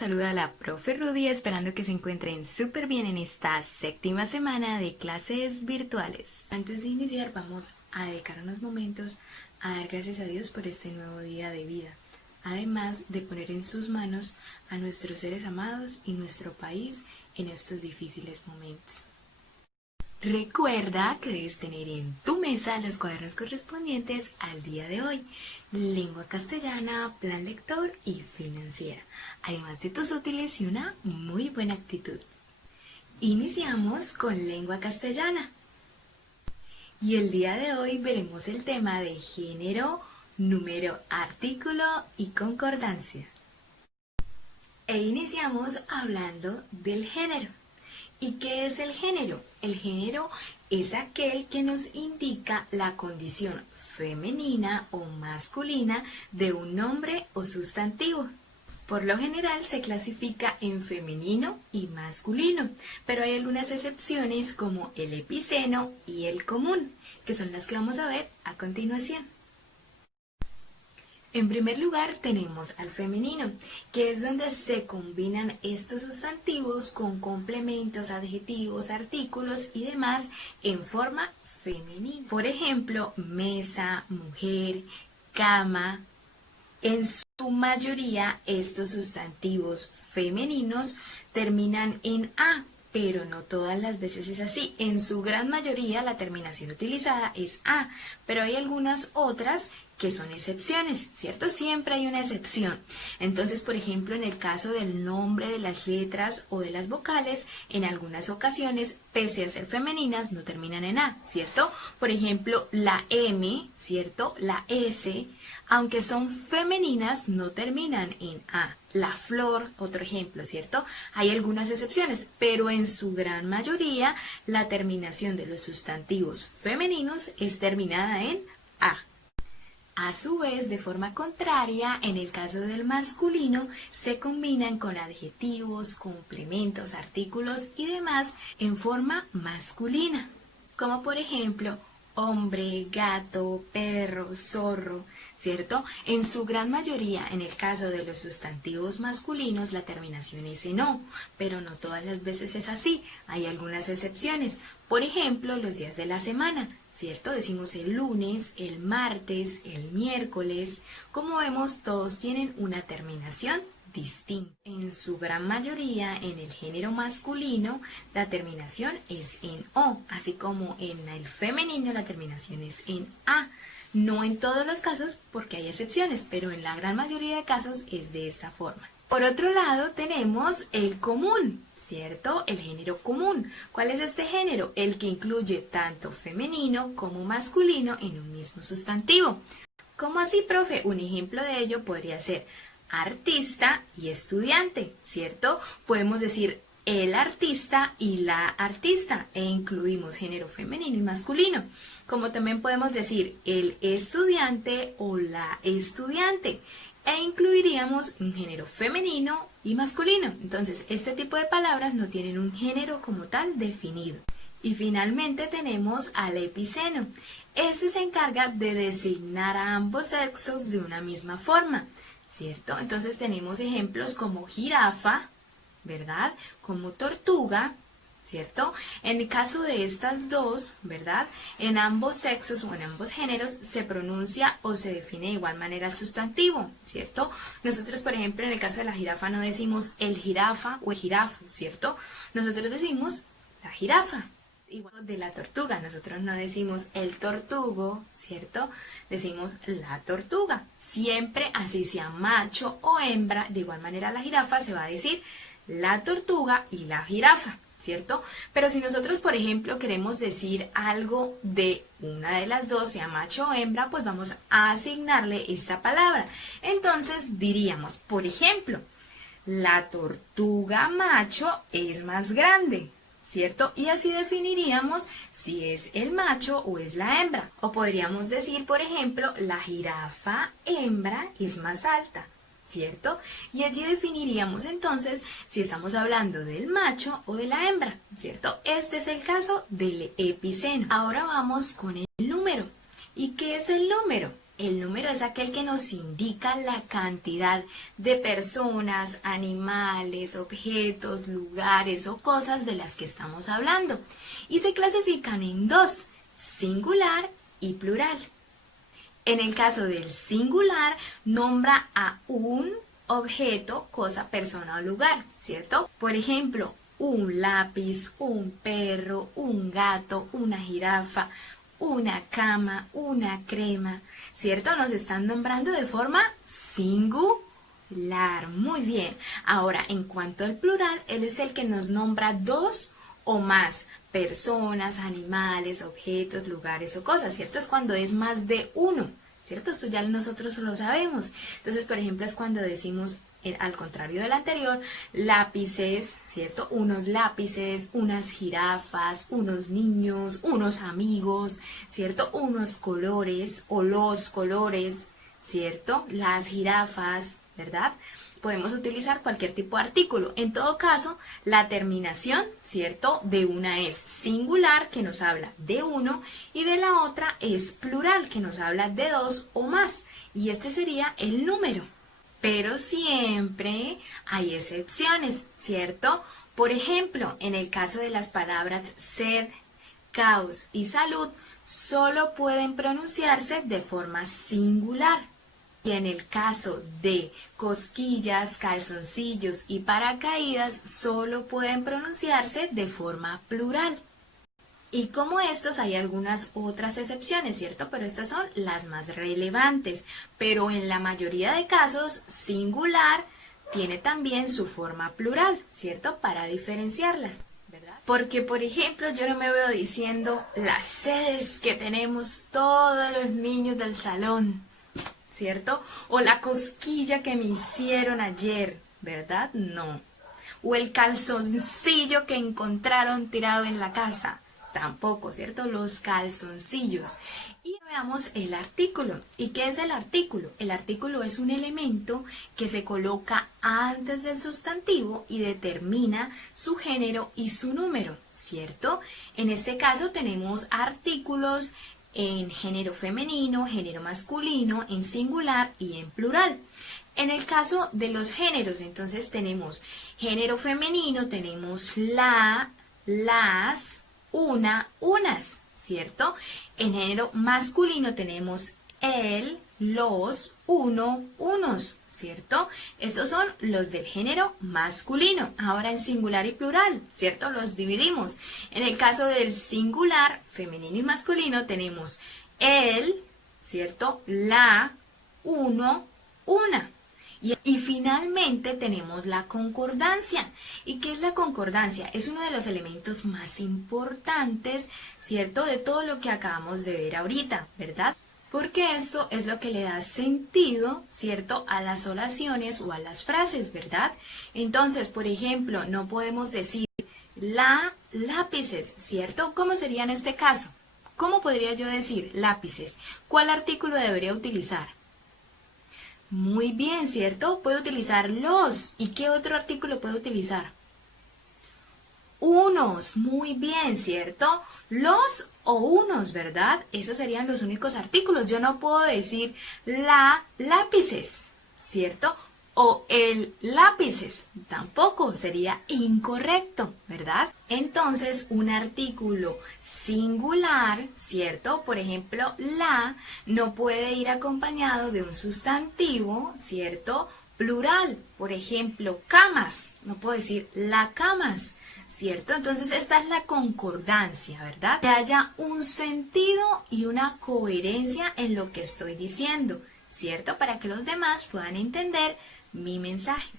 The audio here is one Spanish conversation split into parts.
saluda la profe Rudy, esperando que se encuentren súper bien en esta séptima semana de clases virtuales. Antes de iniciar, vamos a dedicar unos momentos a dar gracias a Dios por este nuevo día de vida, además de poner en sus manos a nuestros seres amados y nuestro país en estos difíciles momentos. Recuerda que debes tener en tu mesa los cuadernos correspondientes al día de hoy, lengua castellana, plan lector y financiera, además de tus útiles y una muy buena actitud. Iniciamos con lengua castellana. Y el día de hoy veremos el tema de género, número, artículo y concordancia. E iniciamos hablando del género. ¿Y qué es el género? El género es aquel que nos indica la condición femenina o masculina de un nombre o sustantivo. Por lo general se clasifica en femenino y masculino, pero hay algunas excepciones como el epiceno y el común, que son las que vamos a ver a continuación. En primer lugar tenemos al femenino, que es donde se combinan estos sustantivos con complementos, adjetivos, artículos y demás en forma femenina. Por ejemplo, mesa, mujer, cama. En su mayoría estos sustantivos femeninos terminan en A, pero no todas las veces es así. En su gran mayoría la terminación utilizada es A, pero hay algunas otras que son excepciones, ¿cierto? Siempre hay una excepción. Entonces, por ejemplo, en el caso del nombre de las letras o de las vocales, en algunas ocasiones, pese a ser femeninas, no terminan en A, ¿cierto? Por ejemplo, la M, ¿cierto? La S, aunque son femeninas, no terminan en A. La flor, otro ejemplo, ¿cierto? Hay algunas excepciones, pero en su gran mayoría, la terminación de los sustantivos femeninos es terminada en A. A su vez, de forma contraria, en el caso del masculino, se combinan con adjetivos, complementos, artículos y demás en forma masculina, como por ejemplo, hombre, gato, perro, zorro, ¿cierto? En su gran mayoría, en el caso de los sustantivos masculinos, la terminación es en O, pero no todas las veces es así, hay algunas excepciones. Por ejemplo, los días de la semana, ¿cierto? Decimos el lunes, el martes, el miércoles. Como vemos, todos tienen una terminación distinta. En su gran mayoría, en el género masculino, la terminación es en O, así como en el femenino la terminación es en A. No en todos los casos porque hay excepciones, pero en la gran mayoría de casos es de esta forma. Por otro lado tenemos el común, ¿cierto? El género común. ¿Cuál es este género? El que incluye tanto femenino como masculino en un mismo sustantivo. ¿Cómo así, profe? Un ejemplo de ello podría ser artista y estudiante, ¿cierto? Podemos decir el artista y la artista e incluimos género femenino y masculino. Como también podemos decir el estudiante o la estudiante e incluiríamos un género femenino y masculino. Entonces, este tipo de palabras no tienen un género como tal definido. Y finalmente tenemos al epiceno. Este se encarga de designar a ambos sexos de una misma forma, ¿cierto? Entonces tenemos ejemplos como jirafa, ¿verdad? Como tortuga, ¿cierto? En el caso de estas dos, ¿verdad? En ambos sexos o en ambos géneros se pronuncia o se define de igual manera el sustantivo, ¿cierto? Nosotros, por ejemplo, en el caso de la jirafa no decimos el jirafa o el jirafo, ¿cierto? Nosotros decimos la jirafa. Igual de la tortuga, nosotros no decimos el tortugo, ¿cierto? Decimos la tortuga. Siempre, así sea macho o hembra, de igual manera la jirafa se va a decir la tortuga y la jirafa, ¿cierto? Pero si nosotros, por ejemplo, queremos decir algo de una de las dos, sea macho o hembra, pues vamos a asignarle esta palabra. Entonces diríamos, por ejemplo, la tortuga macho es más grande, ¿cierto? Y así definiríamos si es el macho o es la hembra. O podríamos decir, por ejemplo, la jirafa hembra es más alta, ¿cierto? Y allí definiríamos entonces si estamos hablando del macho o de la hembra, ¿cierto? Este es el caso del epiceno. Ahora vamos con el número. ¿Y qué es el número? El número es aquel que nos indica la cantidad de personas, animales, objetos, lugares o cosas de las que estamos hablando. Y se clasifican en dos, singular y plural. En el caso del singular, nombra a un objeto, cosa, persona o lugar, ¿cierto? Por ejemplo, un lápiz, un perro, un gato, una jirafa, una cama, una crema, ¿cierto? Nos están nombrando de forma singular. Muy bien. Ahora, en cuanto al plural, él es el que nos nombra dos o más personas, animales, objetos, lugares o cosas, ¿cierto? Es cuando es más de uno, ¿cierto? Esto ya nosotros lo sabemos. Entonces, por ejemplo, es cuando decimos, al contrario del anterior, lápices, ¿cierto? Unos lápices, unas jirafas, unos niños, unos amigos, ¿cierto? Unos colores o los colores, ¿cierto? Las jirafas, ¿verdad? Podemos utilizar cualquier tipo de artículo. En todo caso, la terminación, ¿cierto? De una es singular, que nos habla de uno, y de la otra es plural, que nos habla de dos o más. Y este sería el número. Pero siempre hay excepciones, ¿cierto? Por ejemplo, en el caso de las palabras sed, caos y salud, solo pueden pronunciarse de forma singular. Y en el caso de cosquillas, calzoncillos y paracaídas, solo pueden pronunciarse de forma plural. Y como estos hay algunas otras excepciones, ¿cierto? Pero estas son las más relevantes. Pero en la mayoría de casos, singular tiene también su forma plural, ¿cierto? Para diferenciarlas, ¿verdad? Porque, por ejemplo, yo no me veo diciendo las sedes que tenemos todos los niños del salón, ¿cierto? O la cosquilla que me hicieron ayer, ¿verdad? No. O el calzoncillo que encontraron tirado en la casa. Tampoco, ¿cierto? Los calzoncillos. Y veamos el artículo. ¿Y qué es el artículo? El artículo es un elemento que se coloca antes del sustantivo y determina su género y su número, ¿cierto? En este caso tenemos artículos en género femenino, género masculino, en singular y en plural. En el caso de los géneros, entonces tenemos género femenino, tenemos la, las, una, unas, ¿cierto? En género masculino tenemos el, los, uno, unos, ¿cierto? Estos son los del género masculino. Ahora en singular y plural, ¿cierto? Los dividimos. En el caso del singular, femenino y masculino, tenemos el, ¿cierto? La, uno, una. Y finalmente tenemos la concordancia. ¿Y qué es la concordancia? Es uno de los elementos más importantes, ¿cierto? De todo lo que acabamos de ver ahorita, ¿verdad? Porque esto es lo que le da sentido, ¿cierto? A las oraciones o a las frases, ¿verdad? Entonces, por ejemplo, no podemos decir lápices, ¿cierto? ¿Cómo sería en este caso? ¿Cómo podría yo decir lápices? ¿Cuál artículo debería utilizar? Muy bien, ¿cierto? Puede utilizar los. ¿Y qué otro artículo puede utilizar? Unos. Muy bien, ¿cierto? Los o unos, ¿verdad? Esos serían los únicos artículos. Yo no puedo decir lápices, ¿cierto? O el lápices. Tampoco sería incorrecto, ¿verdad? Entonces, un artículo singular, ¿cierto? Por ejemplo, la no puede ir acompañado de un sustantivo, ¿cierto? Plural. Por ejemplo, camas. No puedo decir la camas, ¿cierto? Entonces, esta es la concordancia, ¿verdad? Que haya un sentido y una coherencia en lo que estoy diciendo, ¿cierto? Para que los demás puedan entender mi mensaje.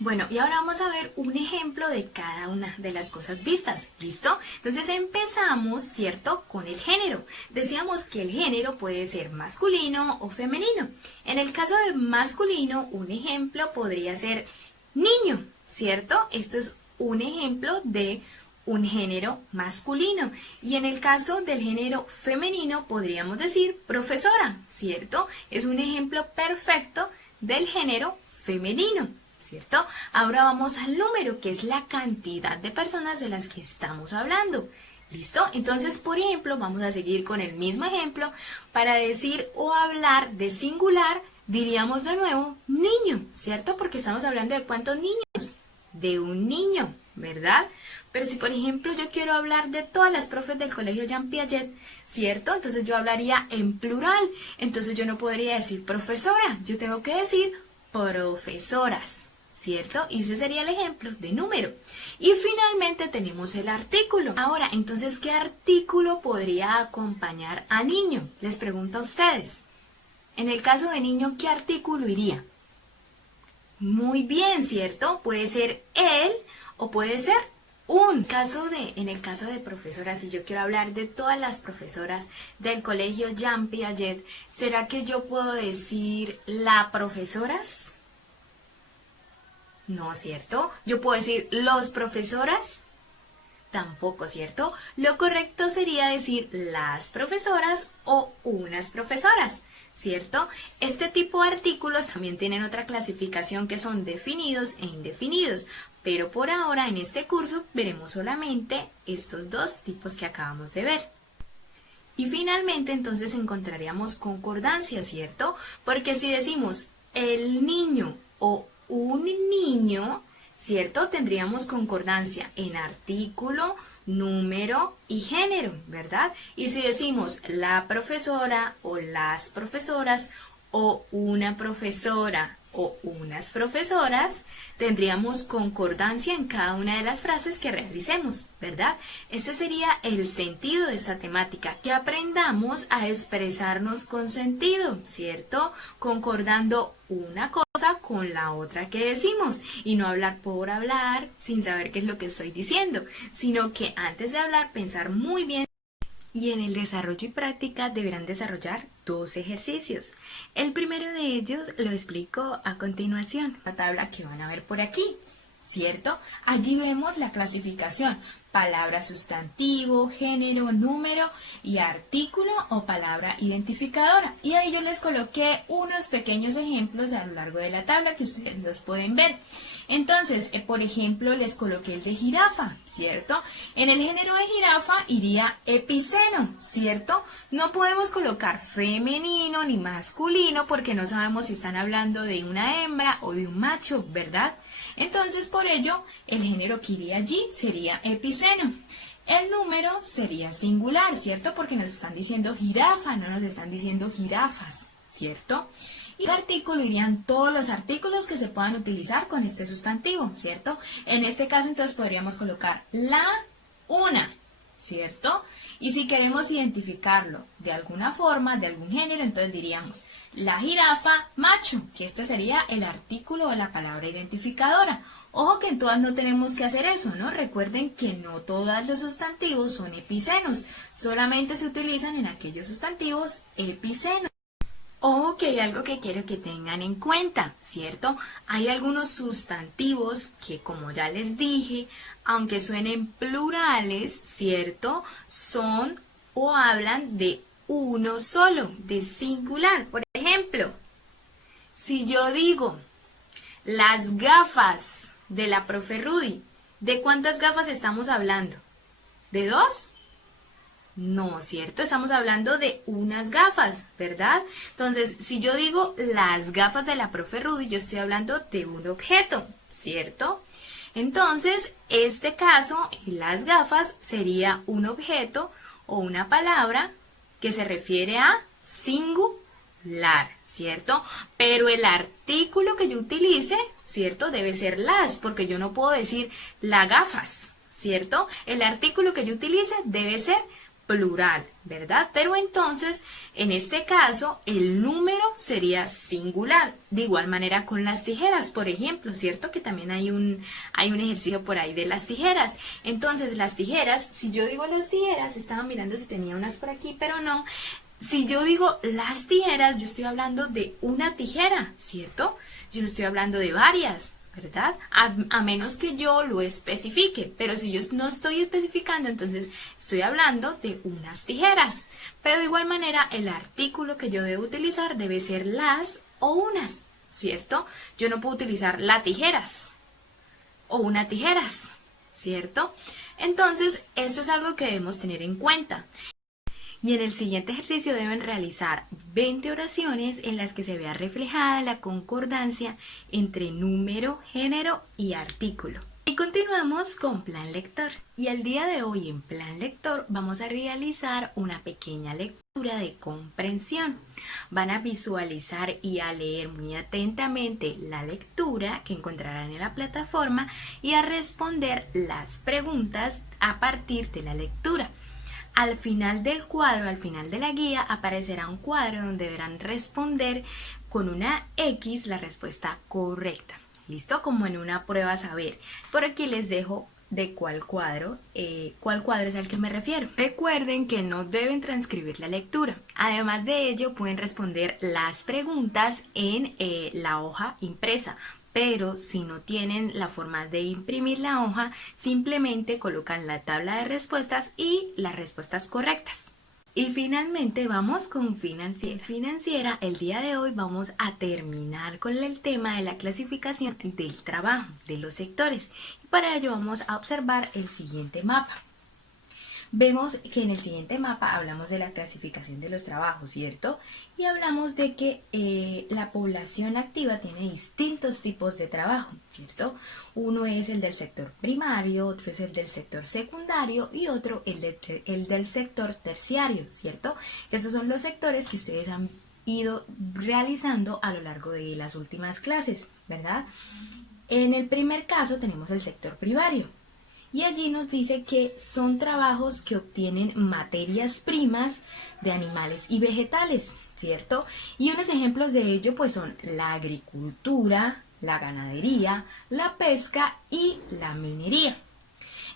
Bueno, y ahora vamos a ver un ejemplo de cada una de las cosas vistas, ¿listo? Entonces empezamos, ¿cierto?, con el género. Decíamos que el género puede ser masculino o femenino. En el caso de masculino, un ejemplo podría ser niño, ¿cierto? Esto es un ejemplo de un género masculino. Y en el caso del género femenino podríamos decir profesora, ¿cierto? Es un ejemplo perfecto del género femenino, ¿cierto? Ahora vamos al número, que es la cantidad de personas de las que estamos hablando. ¿Listo? Entonces, por ejemplo, vamos a seguir con el mismo ejemplo. Para decir o hablar de singular, diríamos de nuevo niño, ¿cierto? Porque estamos hablando de ¿cuántos niños? De un niño, ¿verdad? Pero si, por ejemplo, yo quiero hablar de todas las profes del colegio Jean Piaget, ¿cierto? Entonces yo hablaría en plural. Entonces yo no podría decir profesora, yo tengo que decir profesoras, ¿cierto? Y ese sería el ejemplo de número. Y finalmente tenemos el artículo. Ahora, entonces, ¿qué artículo podría acompañar a niño? Les pregunto a ustedes. En el caso de niño, ¿qué artículo iría? Muy bien, ¿cierto? Puede ser el o puede ser un. En el caso de profesoras, si yo quiero hablar de todas las profesoras del colegio Jean Piaget, ¿será que yo puedo decir la profesoras? No, ¿cierto? ¿Yo puedo decir los profesoras? Tampoco, ¿cierto? Lo correcto sería decir las profesoras o unas profesoras, ¿cierto? Este tipo de artículos también tienen otra clasificación que son definidos e indefinidos, pero por ahora en este curso veremos solamente estos dos tipos que acabamos de ver. Y finalmente entonces encontraríamos concordancia, ¿cierto? Porque si decimos el niño o un niño, ¿cierto? Tendríamos concordancia en artículo, número y género, ¿verdad? Y si decimos la profesora o las profesoras o una profesora o unas profesoras, tendríamos concordancia en cada una de las frases que realicemos, ¿verdad? Este sería el sentido de esta temática, que aprendamos a expresarnos con sentido, ¿cierto? Concordando una cosa con la otra que decimos y no hablar por hablar sin saber qué es lo que estoy diciendo, sino que antes de hablar pensar muy bien. Y en el desarrollo y práctica deberán desarrollar dos ejercicios. El primero de ellos lo explico a continuación, la tabla que van a ver por aquí, ¿cierto? Allí vemos la clasificación, palabra sustantivo, género, número y artículo o palabra identificadora. Y ahí yo les coloqué unos pequeños ejemplos a lo largo de la tabla que ustedes los pueden ver. Entonces, por ejemplo, les coloqué el de jirafa, ¿cierto? En el género de jirafa iría epiceno, ¿cierto? No podemos colocar femenino ni masculino porque no sabemos si están hablando de una hembra o de un macho, ¿verdad? Entonces, por ello, el género que iría allí sería epiceno. El número sería singular, ¿cierto? Porque nos están diciendo jirafa, no nos están diciendo jirafas, ¿cierto? Y el artículo irían todos los artículos que se puedan utilizar con este sustantivo, ¿cierto? En este caso, entonces, podríamos colocar la, una, ¿cierto? Y si queremos identificarlo de alguna forma, de algún género, entonces diríamos la jirafa macho, que este sería el artículo o la palabra identificadora. Ojo que en todas no tenemos que hacer eso, ¿no? Recuerden que no todos los sustantivos son epicenos, solamente se utilizan en aquellos sustantivos epicenos. Ojo que hay algo que quiero que tengan en cuenta, ¿cierto? Hay algunos sustantivos que, como ya les dije, aunque suenen plurales, ¿cierto? Son o hablan de uno solo, de singular. Por ejemplo, si yo digo las gafas de la profe Rudy, ¿de cuántas gafas estamos hablando? ¿De dos? No, ¿cierto? Estamos hablando de unas gafas, ¿verdad? Entonces, si yo digo las gafas de la profe Rudy, yo estoy hablando de un objeto, ¿cierto? Entonces, este caso, las gafas, sería un objeto o una palabra que se refiere a singular, ¿cierto? Pero el artículo que yo utilice, ¿cierto? Debe ser las, porque yo no puedo decir las gafas, ¿cierto? El artículo que yo utilice debe ser plural, ¿verdad? Pero entonces, en este caso, el número sería singular. De igual manera con las tijeras, por ejemplo, ¿cierto? Que también hay un ejercicio por ahí de las tijeras. Entonces, las tijeras, si yo digo las tijeras, estaba mirando si tenía unas por aquí, pero no. Si yo digo las tijeras, yo estoy hablando de una tijera, ¿cierto? Yo no estoy hablando de varias, ¿verdad? A menos que yo lo especifique, pero si yo no estoy especificando, entonces estoy hablando de unas tijeras. Pero de igual manera, el artículo que yo debo utilizar debe ser las o unas, ¿cierto? Yo no puedo utilizar la tijeras o una tijeras, ¿cierto? Entonces, esto es algo que debemos tener en cuenta. Y en el siguiente ejercicio deben realizar 20 oraciones en las que se vea reflejada la concordancia entre número, género y artículo. Y continuamos con plan lector. Y el día de hoy en plan lector vamos a realizar una pequeña lectura de comprensión. Van a visualizar y a leer muy atentamente la lectura que encontrarán en la plataforma y a responder las preguntas a partir de la lectura. Al final del cuadro, al final de la guía, aparecerá un cuadro donde deberán responder con una X la respuesta correcta. ¿Listo? Como en una prueba a saber. Por aquí les dejo de cuál cuadro es al que me refiero. Recuerden que no deben transcribir la lectura. Además de ello, pueden responder las preguntas en la hoja impresa. Pero si no tienen la forma de imprimir la hoja, simplemente colocan la tabla de respuestas y las respuestas correctas. Y finalmente vamos con financiera. Financiera, el día de hoy vamos a terminar con el tema de la clasificación del trabajo, de los sectores. Y para ello vamos a observar el siguiente mapa. Vemos que en el siguiente mapa hablamos de la clasificación de los trabajos, ¿cierto? Y hablamos de que la población activa tiene distintos tipos de trabajo, ¿cierto? Uno es el del sector primario, otro es el del sector secundario y otro el del sector terciario, ¿cierto? Esos son los sectores que ustedes han ido realizando a lo largo de las últimas clases, ¿verdad? En el primer caso tenemos el sector primario. Y allí nos dice que son trabajos que obtienen materias primas de animales y vegetales, ¿cierto? Y unos ejemplos de ello pues son la agricultura, la ganadería, la pesca y la minería.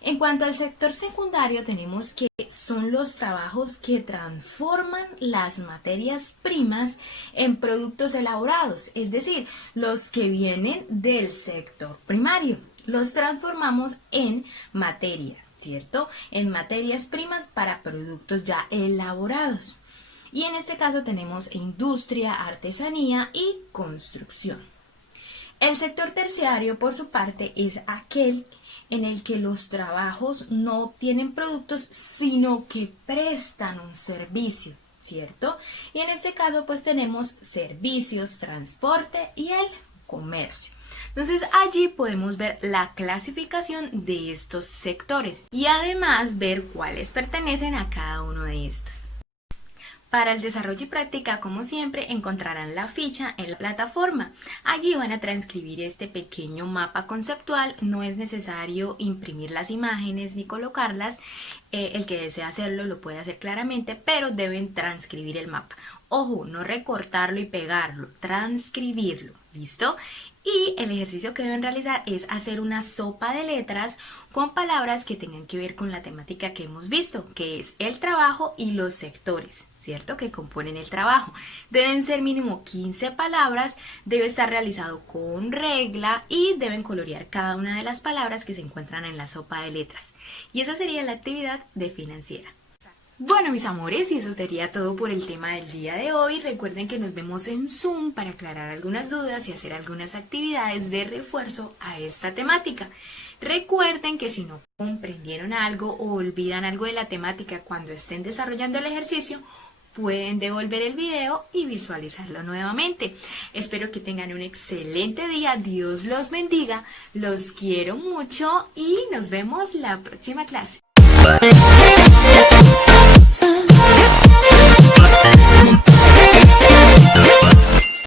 En cuanto al sector secundario tenemos que son los trabajos que transforman las materias primas en productos elaborados, es decir, los que vienen del sector primario. Los transformamos en materia, ¿cierto? En materias primas para productos ya elaborados. Y en este caso tenemos industria, artesanía y construcción. El sector terciario, por su parte, es aquel en el que los trabajos no obtienen productos, sino que prestan un servicio, ¿cierto? Y en este caso, pues tenemos servicios, transporte y el comercio. Entonces allí podemos ver la clasificación de estos sectores y además ver cuáles pertenecen a cada uno de estos. Para el desarrollo y práctica, como siempre, encontrarán la ficha en la plataforma. Allí van a transcribir este pequeño mapa conceptual. No es necesario imprimir las imágenes ni colocarlas. El que desea hacerlo lo puede hacer claramente, pero deben transcribir el mapa. Ojo, no recortarlo y pegarlo, transcribirlo. ¿Listo? Y el ejercicio que deben realizar es hacer una sopa de letras con palabras que tengan que ver con la temática que hemos visto, que es el trabajo y los sectores, ¿cierto? Que componen el trabajo. Deben ser mínimo 15 palabras, debe estar realizado con regla y deben colorear cada una de las palabras que se encuentran en la sopa de letras. Y esa sería la actividad de financiera. Bueno, mis amores, y eso sería todo por el tema del día de hoy. Recuerden que nos vemos en Zoom para aclarar algunas dudas y hacer algunas actividades de refuerzo a esta temática. Recuerden que si no comprendieron algo o olvidan algo de la temática cuando estén desarrollando el ejercicio, pueden devolver el video y visualizarlo nuevamente. Espero que tengan un excelente día. Dios los bendiga. Los quiero mucho y nos vemos la próxima clase.